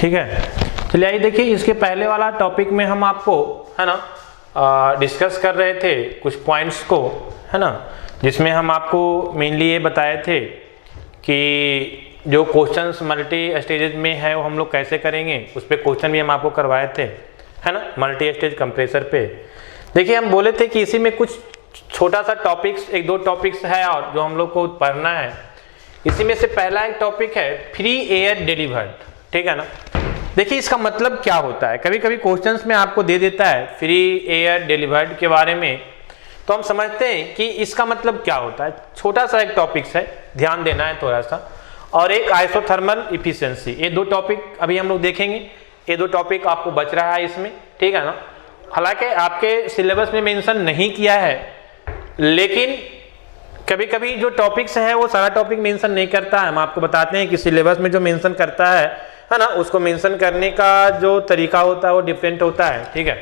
ठीक है। चलिए आइए देखिए, इसके पहले वाला टॉपिक में हम आपको है ना डिस्कस कर रहे थे कुछ पॉइंट्स को, है ना, जिसमें हम आपको मेनली ये बताए थे कि जो क्वेश्चंस मल्टी स्टेजेस में है वो हम लोग कैसे करेंगे, उस पर क्वेश्चन भी हम आपको करवाए थे, है ना, मल्टी स्टेज कंप्रेसर पे। देखिए हम बोले थे कि इसी में कुछ छोटा सा टॉपिक्स, एक दो टॉपिक्स है और जो हम लोग को पढ़ना है। इसी में से पहला एक टॉपिक है फ्री एयर डिलीवर्ड, ठीक है ना। देखिए इसका मतलब क्या होता है, कभी कभी क्वेश्चंस में आपको दे देता है फ्री एयर डिलीवर्ड के बारे में, तो हम समझते हैं कि इसका मतलब क्या होता है। छोटा सा एक टॉपिक्स है, ध्यान देना है थोड़ा सा, और एक आइसोथर्मल इफिशिएंसी, ये दो टॉपिक अभी हम लोग देखेंगे। ये दो टॉपिक आपको बच रहा है इसमें, ठीक है ना। हालांकि आपके सिलेबस में मेंशन नहीं किया है, लेकिन कभी कभी जो टॉपिक्स है वो सारा टॉपिक मेंशन नहीं करता है। हम आपको बताते हैं कि सिलेबस में जो मेंशन करता है ना, उसको मेंशन करने का जो तरीका होता है वो डिफरेंट होता है, ठीक है।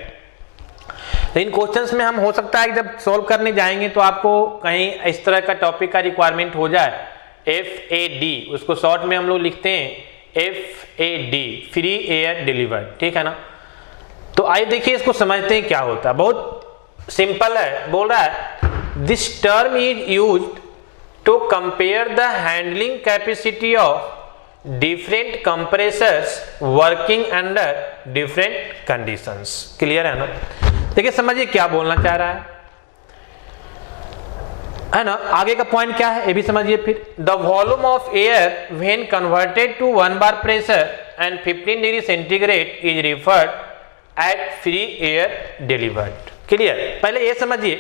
लेकिन क्वेश्चंस में हम हो सकता है कि जब सॉल्व करने जाएंगे तो आपको कहीं इस तरह का टॉपिक का रिक्वायरमेंट हो जाए, FAD, उसको शॉर्ट में हम लोग लिखते हैं FAD, फ्री एयर डिलीवर्ड, ठीक है ना। तो आइए देखिए इसको समझते हैं क्या होता है। बहुत सिंपल है, बोल रहा है this term is used to compare the handling capacity of different compressors working under different conditions. Clear है ना। देखिए समझिए क्या बोलना चाह रहा है ना। आगे का पॉइंट क्या है ये भी समझिए फिर। The volume of air when converted to 1 bar pressure and 15 degree centigrade is referred at free air delivered. Clear. पहले ये समझिए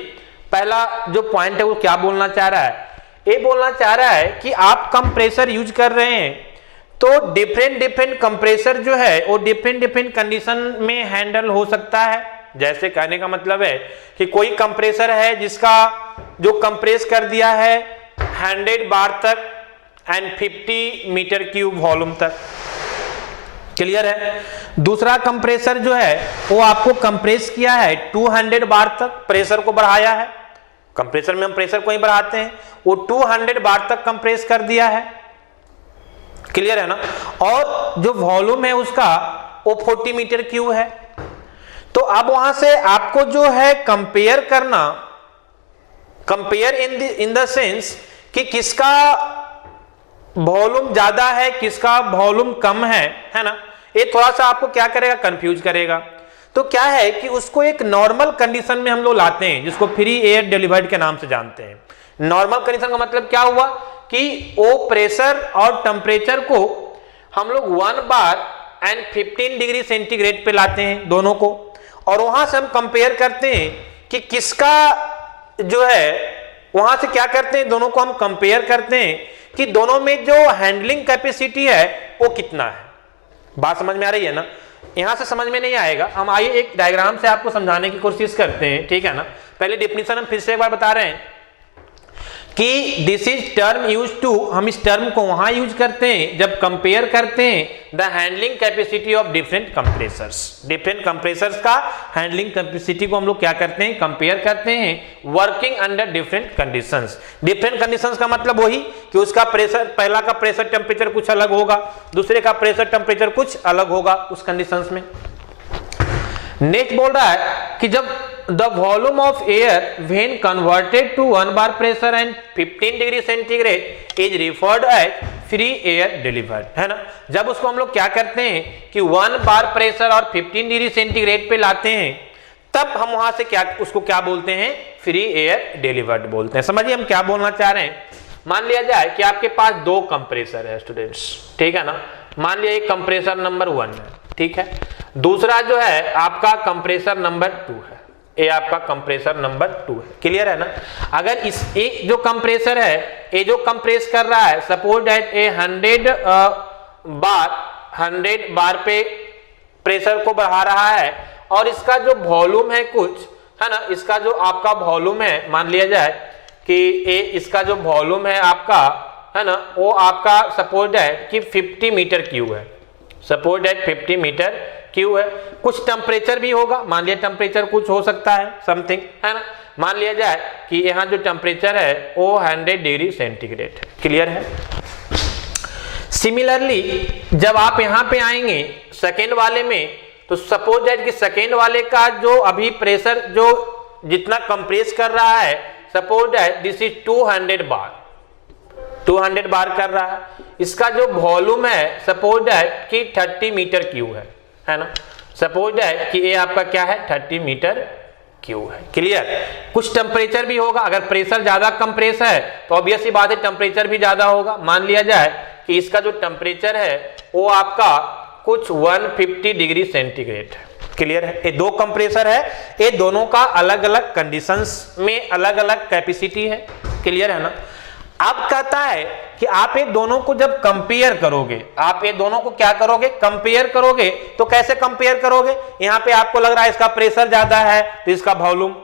पहला जो पॉइंट है वो क्या बोलना चाह रहा है। ये बोलना चाह रहा है कि आप कंप्रेसर यूज कर रहे हैं तो डिफरेंट कंप्रेसर जो है वो डिफरेंट कंडीशन में हैंडल हो सकता है। जैसे कहने का मतलब है कि कोई कंप्रेसर है जिसका जो कंप्रेस कर दिया है 100 bar तक एंड 50 मीटर क्यूब वॉल्यूम तक। क्लियर है। दूसरा कंप्रेसर जो है वो आपको कंप्रेस किया है 200 bar तक, प्रेशर को बढ़ाया है। कंप्रेसर में हम प्रेशर को ही बढ़ाते हैं, वो 200 bar तक कंप्रेस कर दिया है। क्लियर है ना। और जो वॉल्यूम है उसका वो 40 मीटर क्यूब है। तो अब वहां से आपको जो है कंपेयर करना, कंपेयर इन द सेंस कि किसका वॉल्यूम ज्यादा है किसका वॉल्यूम कम है ना, ये थोड़ा सा आपको क्या करेगा, कंफ्यूज करेगा। तो क्या है कि उसको एक नॉर्मल कंडीशन में हम लोग लाते हैं जिसको फ्री एयर डिलीवर्ड के नाम से जानते हैं। नॉर्मल कंडीशन का मतलब क्या हुआ कि वो प्रेशर और टेम्परेचर को हम लोग 1 bar एंड 15 डिग्री सेंटीग्रेड पे लाते हैं दोनों को, और वहां से हम कंपेयर करते हैं कि किसका जो है, वहां से क्या करते हैं, दोनों को हम कंपेयर करते हैं कि दोनों में जो हैंडलिंग कैपेसिटी है वो कितना है। बात समझ में आ रही है ना। यहां से समझ में नहीं आएगा, हम आइए एक डायग्राम से आपको समझाने की कोशिश करते हैं, ठीक है ना। पहले डेफिनेशन हम फिर से एक बार बता रहे हैं कि this is term use to, हम इस टर्म को वहां यूज करते हैं जब कंपेयर करते हैं the handling capacity of different compressors. Different compressors का हैंडलिंग कैपेसिटी को हम लोग क्या करते हैं, कंपेयर करते हैं working under different conditions. Different conditions का मतलब वही कि उसका प्रेशर, पहला का प्रेशर टेम्परेचर कुछ अलग होगा, दूसरे का प्रेशर टेम्परेचर कुछ अलग होगा उस कंडीशंस में। नेक्स्ट बोल रहा है कि जब the volume of air when converted to 1 bar pressure and 15 degree centigrade is referred as free air delivered, है ना। जब उसको हम लोग क्या करते हैं कि 1 bar प्रेशर और 15 डिग्री सेंटीग्रेड पे लाते हैं, तब हम वहां से क्या, उसको क्या बोलते हैं, फ्री एयर डिलीवर्ड बोलते हैं। समझिए हम क्या बोलना चाह रहे हैं। मान लिया जाए कि आपके पास दो कंप्रेसर है स्टूडेंट्स, ठीक है ना। मान लिया एक कंप्रेसर नंबर 1 है, ठीक है। दूसरा जो है आपका कंप्रेसर नंबर 2 है, ये आपका कंप्रेसर नंबर 2 है। क्लियर है ना। अगर इस एक जो कंप्रेसर है, ये जो कंप्रेस कर रहा है, सपोज दैट ए 100 bar पे प्रेशर को बढ़ा रहा है, और इसका जो वॉल्यूम है कुछ, है ना, इसका जो आपका वॉल्यूम है, मान लिया जाए कि ये इसका जो वॉल्यूम है आपका, है ना, वो आपका सपोज दैट कि 50 मीटर क्यूब है, सपोज दैट 50 मीटर क्यों है। कुछ टेम्परेचर भी होगा, मान लिया टेम्परेचर कुछ हो सकता है समथिंग, है ना। मान लिया जाए कि यहाँ जो टेम्परेचर है वो 100 डिग्री सेंटीग्रेड है। क्लियर है। सिमिलरली जब आप यहां पे आएंगे सेकेंड वाले में, तो सपोज दैट कि सेकेंड वाले का जो अभी प्रेशर जो जितना कंप्रेस कर रहा है, सपोज दैट दिस इज 200 बार, 200 बार कर रहा है। इसका जो वॉल्यूम है सपोज दैट कि 30 मीटर क्यूब है ना। सपोज दैट कि ये आपका क्या है 30 मीटर क्यूब है। क्लियर। कुछ टेम्परेचर भी होगा, अगर प्रेशर ज्यादा कंप्रेस है तो ऑब्वियस सी बात है टेम्परेचर भी ज्यादा होगा। मान लिया जाए कि इसका जो टेम्परेचर है वो आपका कुछ 150 डिग्री सेंटीग्रेड है। क्लियर है। ये दो कंप्रेसर है, ये दोनों का अलग अलग कंडीशंस में अलग अलग कैपेसिटी है। क्लियर है ना। अब कहता है कि आप ये दोनों को जब कंपेयर करोगे, आप ये दोनों को क्या करोगे, कंपेयर करोगे। तो कैसे कंपेयर करोगे, यहां पे आपको लग रहा है इसका प्रेशर ज्यादा है तो इसका वॉल्यूम,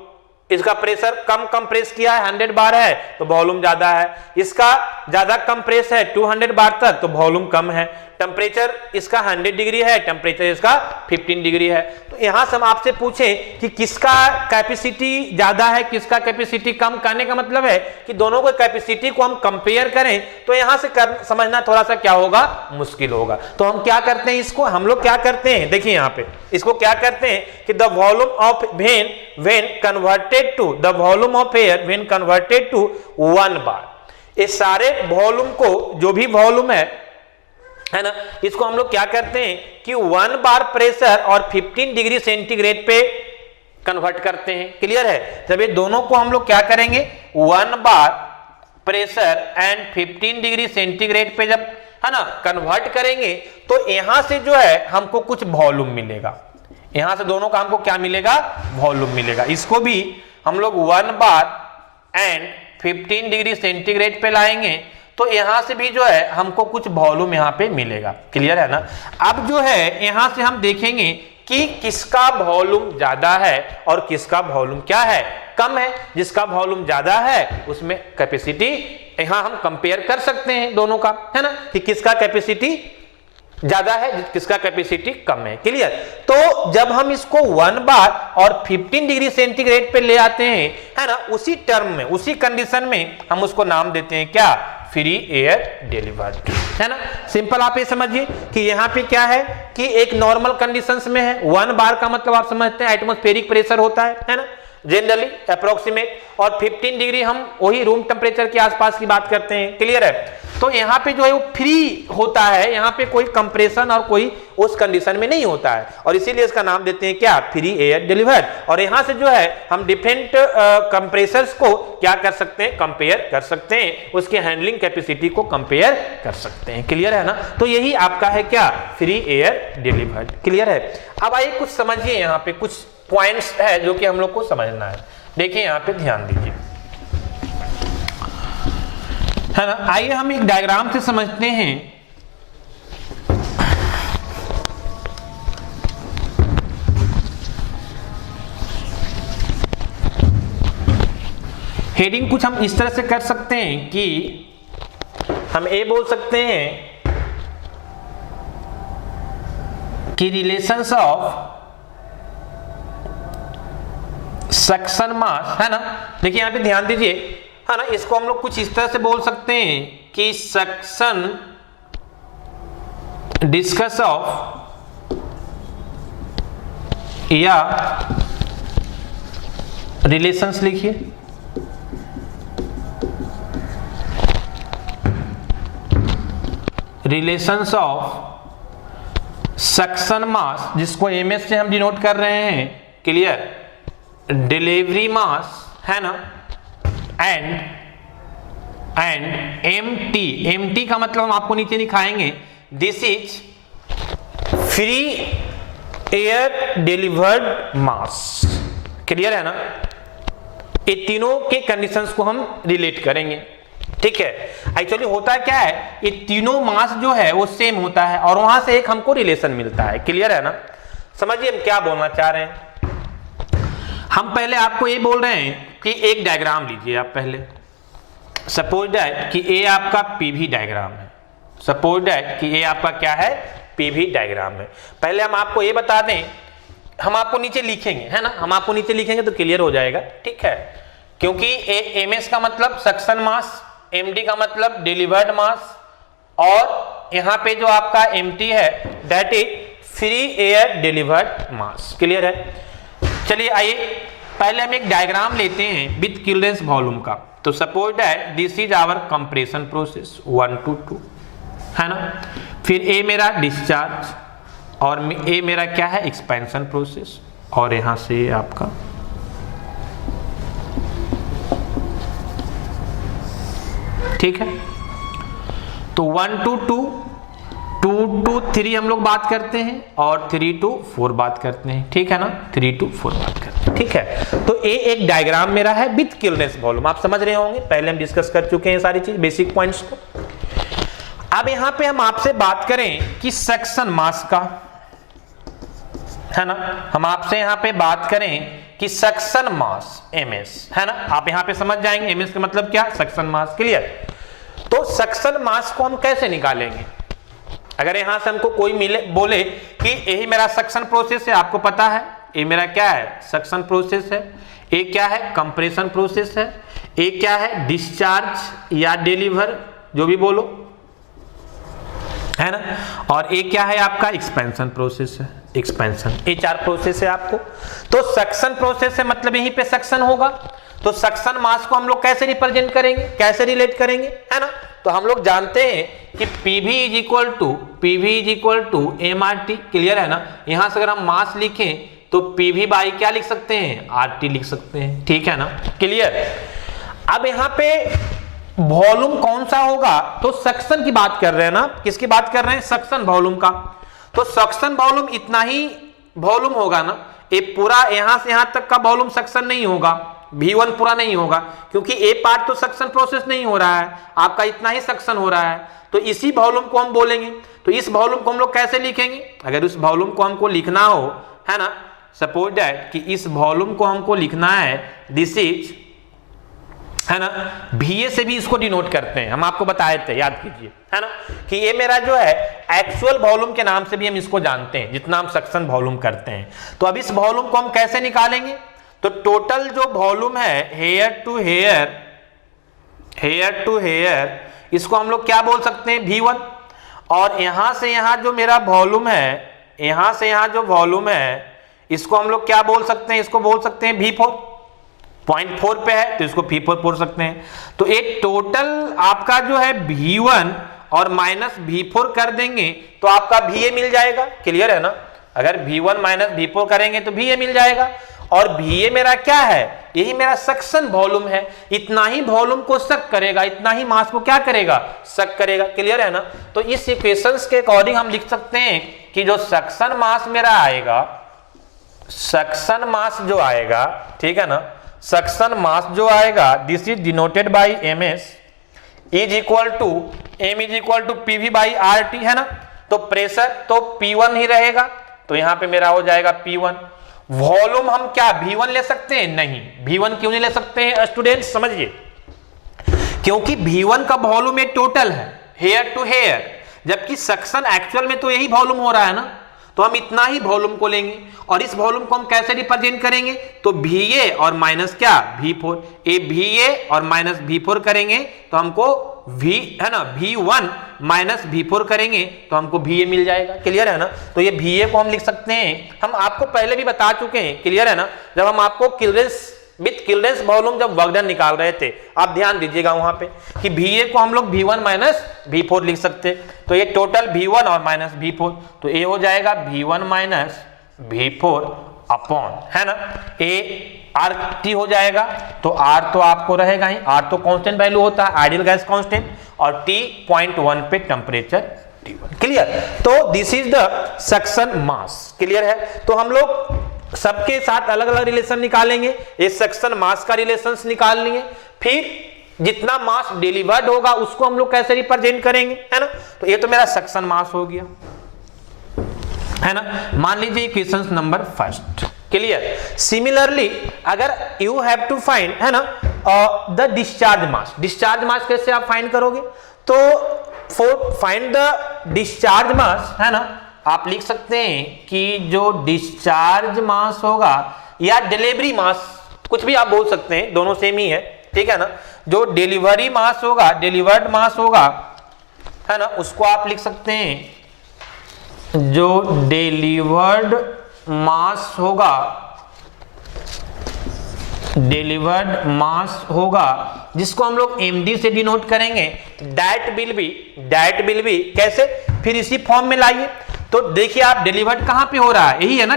इसका प्रेशर कम कंप्रेस किया है 100 बार है तो वॉल्यूम ज्यादा है, इसका ज्यादा कंप्रेस है 200 बार तक तो वॉल्यूम कम है। टेम्परेचर इसका 100 डिग्री है, टेम्परेचर इसका 15 डिग्री है। तो यहां से हम आपसे पूछें कि किसका कैपेसिटी ज्यादा है किसका कैपेसिटी कम, कहने का मतलब है कि दोनों को कैपेसिटी को हम कंपेयर करें तो यहां से समझना थोड़ा सा क्या होगा, मुश्किल होगा। तो हम क्या करते हैं, इसको हम लोग क्या करते हैं, देखिए यहां पे इसको क्या करते हैं कि the volume of when converted to the volume of air when converted to 1 bar. ये सारे वॉल्यूम को, जो भी वॉल्यूम है ना, इसको हम लोग क्या करते हैं कि 1 बार प्रेशर और 15 डिग्री सेंटीग्रेड पे कन्वर्ट करते हैं। क्लियर है। जब ये दोनों को हम लोग क्या करेंगे 1 बार प्रेशर एंड 15 डिग्री सेंटीग्रेड पे जब है ना कन्वर्ट करेंगे तो यहां से जो है हमको कुछ वॉल्यूम मिलेगा, यहां से दोनों का हमको क्या मिलेगा, वॉल्यूम मिलेगा। इसको भी हम लोग 1 बार एंड 15 डिग्री सेंटीग्रेड पे लाएंगे तो यहां से भी जो है हमको कुछ वॉल्यूम यहां पे मिलेगा। क्लियर है ना। अब जो है यहां से हम देखेंगे कि किसका वॉल्यूम ज्यादा है और किसका वॉल्यूम क्या है, कम है। जिसका वॉल्यूम ज्यादा है उसमें कैपेसिटी यहां हम कंपेयर कर सकते हैं दोनों का, है ना, कि किसका कैपेसिटी ज्यादा है किसका कैपेसिटी कम है। क्लियर। तो जब हम इसको 1 बार और 15 डिग्री सेंटीग्रेड पे ले आते हैं, है ना, उसी टर्म में उसी कंडीशन में हम उसको नाम देते हैं क्या, फ्री एयर डिलीवर्ड, है ना। सिंपल आप ये समझिए कि यहां पे क्या है कि एक नॉर्मल कंडीशंस में है 1 बार का मतलब आप समझते हैं एटमॉस्फेरिक प्रेशर होता है ना, जनरली अप्रोक्सीमेट, और 15 डिग्री हम वही रूम टेम्परेचर के आसपास की बात करते हैं। क्लियर है। तो यहाँ पे जो है वो फ्री होता है, यहाँ पे कोई कंप्रेशन और कोई उस कंडीशन में नहीं होता है, और इसीलिए इसका नाम देते हैं क्या, फ्री एयर डिलीवर्ड। और यहाँ से जो है हम डिफरेंट कंप्रेसर्स को क्या कर सकते हैं, कंपेयर कर सकते हैं, उसके हैंडलिंग कैपेसिटी को कंपेयर कर सकते हैं। क्लियर है ना। तो यही आपका है क्या, फ्री एयर डिलीवर्ड। क्लियर है। अब आइए कुछ समझिए, यहाँ पे कुछ पॉइंट्स है जो कि हम लोग को समझना है। देखिए यहाँ पे ध्यान दीजिए, है ना। आइए हम एक डायग्राम से समझते हैं। हेडिंग कुछ हम इस तरह से कर सकते हैं कि हम ये बोल सकते हैं कि रिलेशंस ऑफ सक्शन मास, है ना। देखिए यहां पे ध्यान दीजिए, है ना, इसको हम लोग कुछ इस तरह से बोल सकते हैं कि सक्शन डिस्कस ऑफ या रिलेशंस लिखिए, रिलेशंस ऑफ सक्शन मास, जिसको एमएस से हम डिनोट कर रहे हैं। क्लियर। डिलीवरी मास, है ना, एंड एमटी का मतलब हम आपको नीचे दिखाएंगे, this is free air delivered mass. Clear है ना। ये तीनों के कंडीशंस को हम रिलेट करेंगे। ठीक है। एक्चुअली होता क्या है, ये तीनों मास जो है वो सेम होता है और वहां से एक हमको रिलेशन मिलता है। क्लियर है ना। समझिए हम क्या बोलना चाह रहे हैं। हम पहले आपको ये बोल रहे हैं कि एक डायग्राम लीजिए आप पहले। सपोज दैट कि ये आपका पीवी डायग्राम है। सपोज दैट कि ये आपका क्या है, पीवी डायग्राम है। पहले हम आपको ये बता दें, हम आपको नीचे लिखेंगे, है ना, हम आपको नीचे लिखेंगे तो क्लियर हो जाएगा। ठीक है। क्योंकि एमएस का मतलब सक्शन मास, एमडी का मतलब डिलीवर्ड मास, और यहां पे जो आपका एम्प्टी है that is free air delivered mass. Clear है? चलिए आइए पहले हम एक डायग्राम लेते हैं विद क्लियरेंस वॉल्यूम का। तो suppose that this is our compression process 1 to 2, है ना। फिर ए मेरा डिस्चार्ज और ए मेरा क्या है एक्सपेंशन प्रोसेस, और यहां से आपका ठीक है। तो 1 to 2, 2 to 3 हम लोग बात करते हैं और 3 to 4 बात करते हैं, ठीक है ना। 3 to 4 बात करते हैं, ठीक है। तो ये एक डायग्राम मेरा है विद क्लियरेंस वॉल्यूम, आप समझ रहे होंगे, पहले हम डिस्कस कर चुके हैं सारी चीज बेसिक पॉइंट्स को। अब यहां पे हम आपसे बात करें कि सक्शन मास का, है ना। हम आपसे यहां पे बात करें कि सक्शन मास एमएस, है ना। आप यहां पे समझ जाएंगे एमएस का मतलब क्या, सक्शन मास। क्लियर? तो सक्शन मास को हम कैसे निकालेंगे? अगर यहां से हमको कोई मिले बोले कि यही मेरा सक्शन प्रोसेस है, आपको पता है ये मेरा क्या है सक्शन प्रोसेस है, ये क्या है कंप्रेशन प्रोसेस है, ये क्या है डिस्चार्ज या डिलीवर जो भी बोलो, है ना। और ये क्या है आपका एक्सपेंशन प्रोसेस है, एक्सपेंशन। ये 4 प्रोसेस है आपको। तो सक्शन प्रोसेस है मतलब यहीं पे सक्शन होगा। तो सक्शन मास को हम लोग कैसे रिप्रेजेंट करेंगे, कैसे रिलेट करेंगे, है ना। तो हम लोग जानते हैं कि PV is equal to MRT। Clear है ना। यहां से अगर हम मास लिखें तो PV बाई क्या लिख सकते हैं, RT लिख सकते हैं, ठीक है ना। क्लियर? अब यहां पे वॉल्यूम कौन सा होगा, तो सक्शन की बात कर रहे हैं ना, किसकी बात कर रहे हैं, सक्शन वॉल्यूम का। तो सक्शन वॉल्यूम इतना ही वॉल्यूम होगा ना, ये पूरा यहां से यहां तक का वॉल्यूम सक्शन नहीं होगा, V1 पूरा नहीं होगा, क्योंकि ए पार्ट तो सक्शन प्रोसेस नहीं हो रहा है, आपका इतना ही सक्शन हो रहा है। तो इसी वॉल्यूम को हम बोलेंगे। तो इस वॉल्यूम को हम लोग कैसे लिखेंगे, अगर उस वॉल्यूम को हमको लिखना हो, है ना, सपोज दैट कि इस वॉल्यूम को हमको लिखना है दिस इज, है ना, VA से भी इसको डिनोट करते हैं, हम आपको बताए थे, याद कीजिए, है ना, कि ये मेरा जो है एक्चुअल वॉल्यूम के नाम से भी हम इसको जानते हैं, जितना हम सक्शन वॉल्यूम करते हैं। तो अब इस वॉल्यूम को हम कैसे निकालेंगे, तो टोटल जो वॉल्यूम है हेयर टू हेयर, इसको हम लोग क्या बोल सकते हैं V1। और यहां से यहां जो मेरा वॉल्यूम है, यहां से यहां जो वॉल्यूम है, इसको हम लोग क्या बोल सकते हैं, इसको बोल सकते हैं V4। 0.4 पे है तो इसको V4 बोल सकते हैं। तो एक टोटल आपका जो है V1 और माइनस V4 कर देंगे तो आपका VA मिल जाएगा। क्लियर है ना। अगर V1 माइनस V4 करेंगे तो VA मिल जाएगा। और VA मेरा क्या है, यही मेरा सक्शन वॉल्यूम है, इतना ही वॉल्यूम को सक करेगा, इतना ही मास को क्या करेगा, सक करेगा। क्लियर है ना। तो इस इक्वेशंस के अकॉर्डिंग हम लिख सकते हैं कि जो सक्शन मास मेरा आएगा, सक्शन मास जो आएगा, ठीक है ना, सक्शन मास जो आएगा this is denoted by MS is equal to M is equal to PV by RT, है ना। तो प्रेशर तो P1 ही रहेगा, तो यहां पे मेरा हो जाएगा P1। वॉल्यूम हम क्या V1 ले सकते हैं, नहीं। V1 क्यों नहीं ले सकते हैं स्टूडेंट्स, समझिए, क्योंकि V1 का वॉल्यूम एक टोटल है हेयर टू हेयर, जबकि सक्शन एक्चुअल में तो यही वॉल्यूम हो रहा है ना। तो हम इतना ही वॉल्यूम को लेंगे और इस वॉल्यूम को हम कैसे रिप्रेजेंट करेंगे, तो VA और माइनस क्या V4। ए VA और माइनस V4 करेंगे तो हमको V, है ना, V1 माइनस V4 करेंगे तो हमको VA मिल जाएगा। क्लियर है ना। तो ये VA को हम लिख सकते हैं, हम आपको पहले भी बता चुके हैं। क्लियर है ना। जब हम आपको विथ क्लियरेंस वॉल्यूम जब वर्क डन निकाल रहे थे, आप ध्यान दीजिएगा वहां पे कि VA को हम लोग V1 माइनस V4 लिख सकते। तो ये टोटल V1 और माइनस V4, तो ये हो जाएगा V1 माइनस V4 अपॉन, है ना, A RT हो जाएगा। तो R तो आपको रहेगा ही, R तो कांस्टेंट वैल्यू होता है, आइडियल गैस कांस्टेंट, और T 0.1 पे टेम्परेचर T1। क्लियर। तो this is the suction mass. Clear है। तो हम लोग सबके साथ अलग अलग रिलेशन निकालेंगे, ये सक्शन मास का रिलेशंस निकाल लेंगे, फिर जितना मास डिलीवर्ड होगा उसको हम लोग कैसे रिप्रेजेंट करेंगे, है ना। तो ये तो मेरा सक्शन मास हो गया, है ना। मान लीजिए equation number first. Clear. Similarly अगर यू हैव टू फाइंड, है ना, द डिस्चार्ज मास कैसे आप फाइंड करोगे, तो फॉर फाइंड द डिस्चार्ज मास, है ना, आप लिख सकते हैं कि जो डिस्चार्ज मास होगा या डिलीवरी मास, कुछ भी आप बोल सकते हैं, दोनों सेम ही है, ठीक है ना। जो डिलीवरी मास होगा, डिलीवर्ड मास होगा, है ना, उसको आप लिख सकते हैं जो डिलीवर्ड मास होगा, डिलीवर्ड मास होगा, जिसको हम लोग md से डिनोट करेंगे, दैट विल बी कैसे, फिर इसी फॉर्म में लाइए। तो देखिए आप डिलीवर्ड कहां पे हो रहा है, यही है ना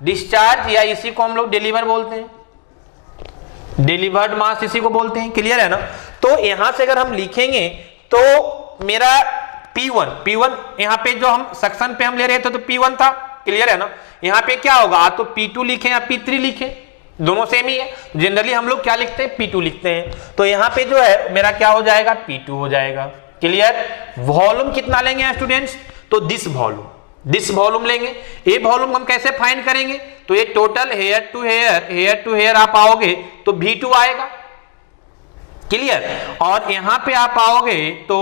डिस्चार्ज, या इसी को हम लोग डिलीवर बोलते हैं, डिलीवर्ड मास इसी को बोलते हैं, क्लियर है ना। तो यहां से अगर हम लिखेंगे तो मेरा P1 यहां पे जो हम सेक्शन पे हम ले रहे थे तो P1 था, क्लियर है ना। यहां पे क्या होगा, तो P2 लिखें या P3 लिखें, दोनों सेम ही है। जनरली हम लोग क्या लिखते हैं, P2 लिखते हैं। तो यहां पे जो है मेरा क्या हो जाएगा, P2 हो जाएगा, क्लियर। वॉल्यूम कितना लेंगे स्टूडेंट्स, तो दिस वॉल्यूम लेंगे। ये वॉल्यूम हम कैसे फाइंड करेंगे, तो ये टोटल हेयर टू हेयर आप आओगे तो V2 आएगा, क्लियर। और यहां पे आप आओगे तो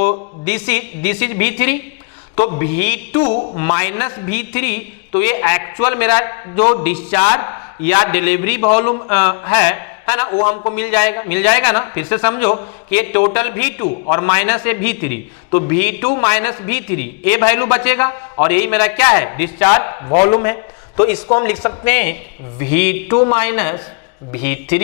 दिस इज V3, तो V2 माइनस V3, तो ये एक्चुअल मेरा जो डिस्चार्ज या डिलीवरी वॉल्यूम है ना, वो हमको मिल जाएगा ना। फिर से समझो कि ये टोटल V2 और माइनस है V3, तो V2 माइनस V3 ये वैल्यू बचेगा, और यही मेरा क्या है, डिस्चार्ज वॉल्यूम है। तो इसको हम लिख सकते हैं V2 माइनस V3,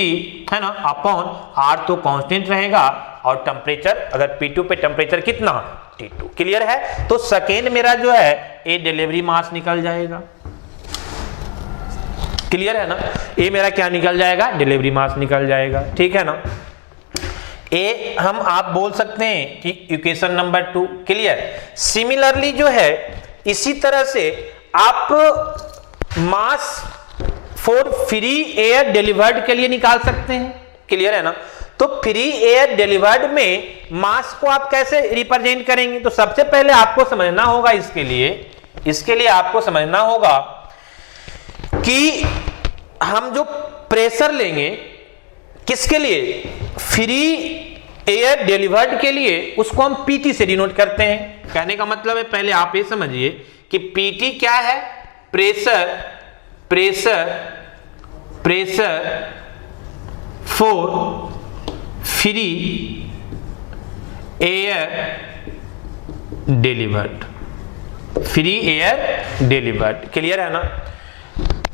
है ना, अपॉन R तो कांस्टेंट रहेगा, और टेम्परेचर अगर P2 पे टेम्परेचर कितना, T2, क्लियर है। तो सेकेंड मेरा जो है ये डिलीवरी मास निकल जाएगा, क्लियर है ना। ये मेरा क्या निकल जाएगा, डिलीवरी मास निकल जाएगा, ठीक है ना। ये हम आप बोल सकते हैं कि इक्वेशन नंबर 2, क्लियर। सिमिलरली जो है इसी तरह से आप mass for free air delivered के लिए निकाल सकते हैं, क्लियर है ना। तो फ्री एयर डिलीवर्ड में मास को आप कैसे रिप्रेजेंट करेंगे, तो सबसे पहले आपको समझना होगा, इसके लिए आपको समझना होगा कि हम जो प्रेशर लेंगे किसके लिए, फ्री एयर डिलीवर्ड के लिए, उसको हम पीटी से डिनोट करते हैं। कहने का मतलब है, पहले आप ये समझिए कि पीटी क्या है, pressure for free air delivered, clear है ना।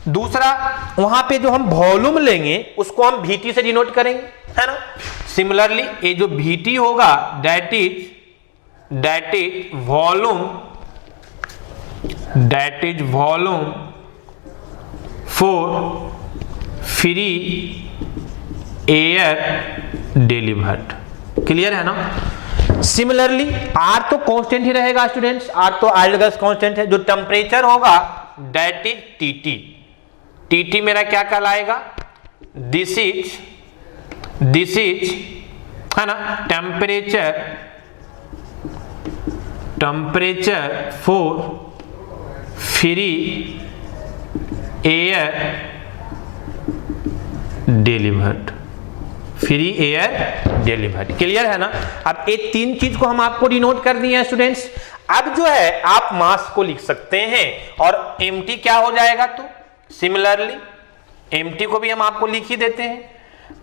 दूसरा वहां पे जो हम वॉल्यूम लेंगे उसको हम VT से डिनोट करेंगे, है ना। सिमिलरली ये जो VT होगा that is volume for free air delivered, clear है ना। सिमिलरली R तो कांस्टेंट ही रहेगा स्टूडेंट्स, R तो आइडियल गैस कांस्टेंट है। जो टेम्परेचर होगा दैट इज TT मेरा क्या कहलाएगा, दिस इज है ना temperature for free air delivered, clear है ना। अब ये तीन चीज को हम आपको डिनोट कर दिए हैं स्टूडेंट्स। अब जो है आप मास को लिख सकते हैं, और एमटी क्या हो जाएगा, तो सिमिलरली एमटी को भी हम आपको लिख ही देते हैं।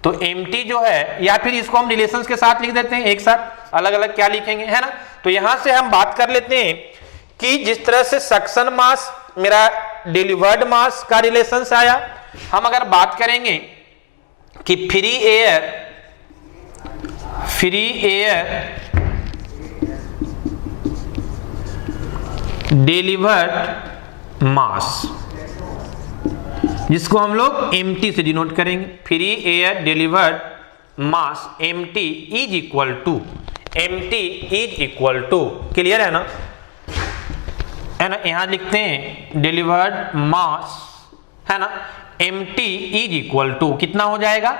तो एमटी जो है, या फिर इसको हम रिलेशंस के साथ लिख देते हैं, एक साथ अलग अलग क्या लिखेंगे, है ना। तो यहां से हम बात कर लेते हैं कि जिस तरह से सक्शन मास मेरा डिलीवर्ड मास का रिलेशन आया, हम अगर बात करेंगे कि फ्री एयर डिलीवर्ड मास, जिसको हम लोग MT से डिनोट करेंगे, free air delivered mass MT is equal to, clear है ना, यहां लिखते हैं डिलीवर्ड मास, है ना, MT इज इक्वल टू कितना हो जाएगा,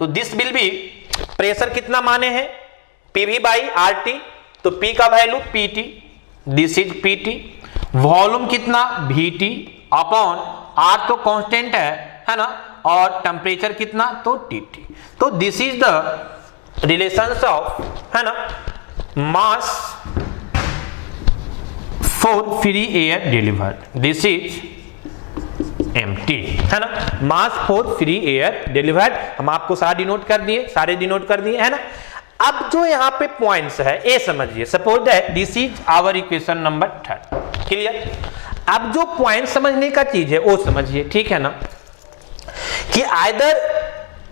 तो दिस विल बी, प्रेशर कितना माने हैं, PV बाई RT, तो P का value PT, this is PT, volume कितना VT अपॉन R तो कांस्टेंट है ना, और टेम्परेचर कितना, तो TT। तो this is the relations of, है ना, mass for free air delivered, this is MT, है ना, mass for free air delivered. हम आपको सारे डिनोट कर दिए, है ना। अब जो यहाँ पे पॉइंट्स है ये समझिए, suppose that this is our equation number 3, clear. अब जो पॉइंट समझने का चीज है वो समझिए, ठीक है ना, कि आइदर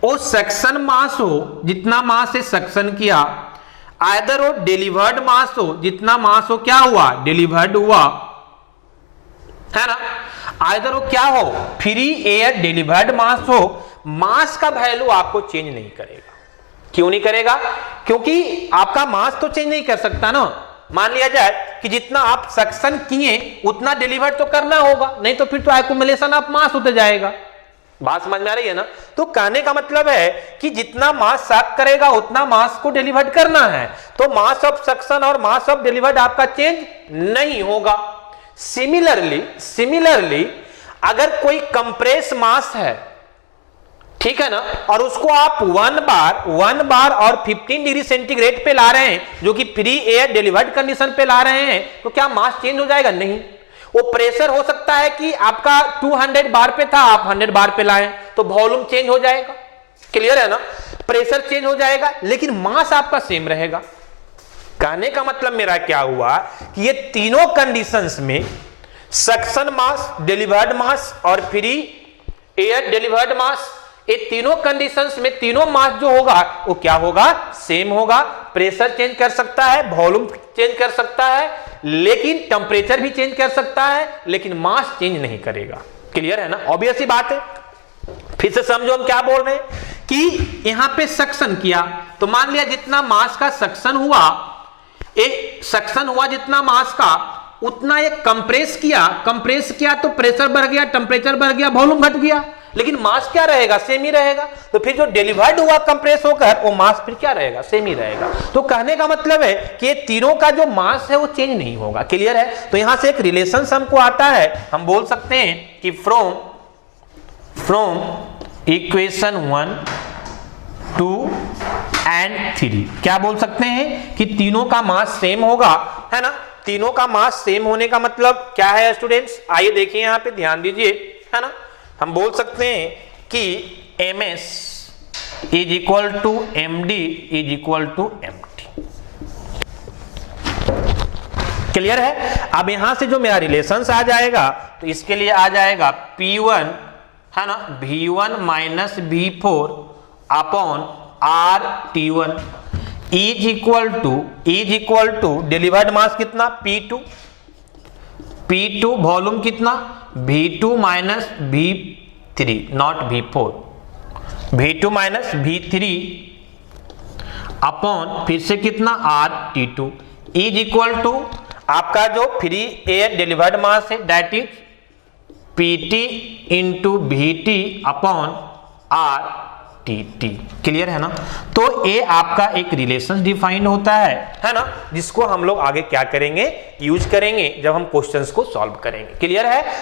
वो सक्शन मास हो, जितना मास से सक्शन किया, आइदर वो डिलीवर्ड मास हो, जितना मास हो क्या हुआ, डिलीवर्ड हुआ, है ना, आइदर वो क्या हो, फ्री एयर डिलीवर्ड मास हो, मास का वैल्यू आपको चेंज नहीं करेगा। क्यों नहीं करेगा? क्योंकि आपका मास तो चेंज नहीं कर सकता ना। मान लिया जाए कि जितना आप सक्शन किए उतना डिलीवर तो करना होगा, नहीं तो फिर तो एक्युमुलेशन ऑफ मास होते जाएगा। बात समझ में आ रही है ना? तो कहने का मतलब है कि जितना मास सक करेगा उतना मास को डिलीवर करना है, तो मास ऑफ सक्शन और मास ऑफ डिलीवर्ड आपका चेंज नहीं होगा। सिमिलरली अगर कोई कंप्रेस मास है, ठीक है ना, और उसको आप वन बार और 15 डिग्री सेंटीग्रेड पे ला रहे हैं, जो कि फ्री एयर डिलीवर्ड कंडीशन पे ला रहे हैं, तो क्या मास चेंज हो जाएगा? नहीं। वो प्रेशर हो सकता है कि आपका 200 बार पे था, आप 100 बार पे लाएं, तो वॉल्यूम चेंज हो जाएगा, क्लियर है ना, प्रेशर चेंज हो जाएगा, लेकिन मास आपका सेम रहेगा। कहने का मतलब मेरा क्या हुआ कि ये तीनों कंडीशंस में सक्शन मास, डिलीवर्ड मास और फ्री एयर डिलीवर्ड मास, ये तीनों कंडीशंस में तीनों मास जो होगा वो क्या होगा, सेम होगा। प्रेशर चेंज कर सकता है, वॉल्यूम चेंज कर सकता है, लेकिन टेम्परेचर भी चेंज कर सकता है, लेकिन मास चेंज नहीं करेगा। क्लियर है ना? ऑब्वियस ही बात है। फिर से समझो हम क्या बोल रहे हैं कि यहां पे सक्शन किया, तो मान लिया जितना मास का सक्शन हुआ, एक सक्शन हुआ जितना मास का, उतना एक कंप्रेस किया तो प्रेशर बढ़ गया, टेम्परेचर बढ़ गया, वॉल्यूम घट गया, लेकिन मास क्या रहेगा, सेम ही रहेगा। तो फिर जो डिलीवर्ड हुआ कंप्रेस होकर, वो मास फिर क्या रहेगा, सेम ही रहेगा। तो कहने का मतलब है कि ये तीनों का जो मास है वो चेंज नहीं होगा। क्लियर है? तो यहां से एक रिलेशन हमको आता है, हम बोल सकते हैं कि फ्रॉम इक्वेशन 1, 2 एंड 3 क्या बोल सकते हैं कि तीनों का मास सेम होगा, है ना। तीनों का मास सेम होने का मतलब क्या है स्टूडेंट्स? आइए देखिए, यहां पे ध्यान दीजिए, है ना। हम बोल सकते हैं कि ms is equal to md is equal to mt। Clear है? अब यहां से जो मेरा रिलेशंस आ जाएगा, तो इसके लिए आ जाएगा P1, है ना, V1 minus V4 upon RT1 is equal to delivered mass कितना, P2 वॉल्यूम कितना, V2 minus V3 not V4, V2 minus V3 upon फिर से कितना, RT2 इज इक्वल टू आपका जो फ्री एयर डिलीवर्ड मास है, that is PT into VT upon RTT। Clear है ना? तो ये आपका एक रिलेशन डिफाइन होता है ना, जिसको हम लोग आगे क्या करेंगे, यूज करेंगे जब हम क्वेश्चंस को सॉल्व करेंगे। क्लियर है?